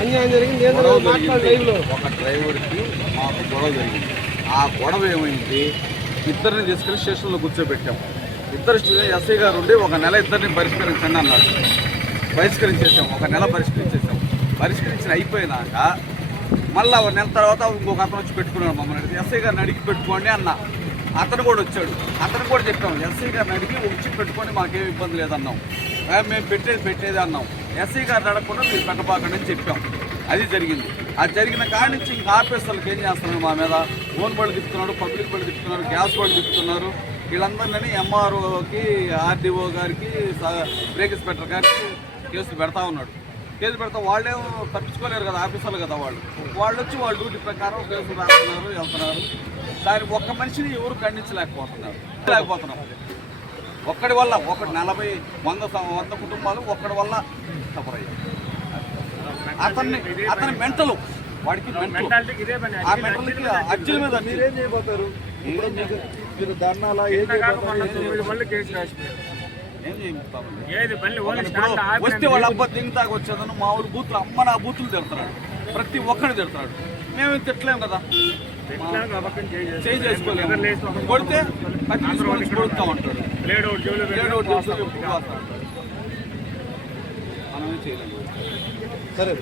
అన్యాయం జరిగింది. ఏందో మాట్లాడు ఒక డ్రైవర్కి మాకు గొడవ జరిగింది. ఆ గొడవ ఏమైంది? ఇద్దరిని తీసుకెళ్ళి స్టేషన్లో కూర్చోబెట్టాం ఇద్దరు ఎస్ఐ గారు ఉండి ఒక నెల ఇద్దరిని పరిష్కరించండి అన్నారు. పరిష్కరించేసాం ఒక నెల పరిష్కరించేసాం పరిష్కరించిన అయిపోయినాక మళ్ళా ఒక నెల తర్వాత ఇంకొక అతను వచ్చి పెట్టుకున్నాడు మమ్మల్ని అడిగి ఎస్ఐ గారిని అడిగి పెట్టుకోండి అన్న. అతను కూడా వచ్చాడు. అతను కూడా చెప్పాం ఎస్ఐ గారిని అడిగి వచ్చి పెట్టుకోండి మాకేం ఇబ్బంది లేదన్నాం. "ఆ, మేము పెట్టేది పెట్టేది అన్నాం. ఎస్ఐ గారు అడగకుండా మీరు పెట్టబాకండి అని చెప్పాం. అది జరిగింది. అది జరిగిన కాడి నుంచి ఇంకా ఆఫీసర్లకు ఏం చేస్తున్నారు మా మీద? ఓన్ బళ్ళు తిప్పుతున్నాడు పబ్లిక్ బళ్ళు తిప్పుతున్నారు గ్యాస్ బళ్ళు తిప్పుతున్నారు. వీళ్ళందరినీ ఎంఆర్ఓకి ఆర్డీఓ గారికి బ్రేక్ ఇన్స్పెక్టర్ గారికి కేసులు పెడతా ఉన్నాడు. కేసు పెడతా వాళ్ళే తప్పించుకోలేరు కదా ఆఫీసర్లు కదా వాళ్ళు. వాళ్ళు వచ్చి వాళ్ళ డ్యూటీ ప్రకారం కేసులు రాస్తున్నారు వెళ్తున్నారు. దాని ఒక్క మనిషిని ఎవరు ఖండించలేకపోతున్నారు. లేకపోతున్నారు. ఒక్కడి వల్ల ఒకటి నలభై వంద వంద కుటుంబాలు ఒక్కడి వల్ల సఫర్ అయ్యాయి. అతన్ని అతని మెంటలు వాడికి ఆ మెంటల్కి అర్జుల మీద. మీరేం చేయబోతారు? మీరు ధర్నాలా ఏం వస్తే వాళ్ళ అబ్బా దిగుతాకు వచ్చేదను మామూలు బూతులు అమ్మ నా బూతులు తిడతాడు. ప్రతి ఒక్కడు తిడతాడు. మేము తిట్టలేం కదా? చేసుకోలేము. కొడితే కొడుతూ ఉంటాడు. మనమే చేయలేము. సరే.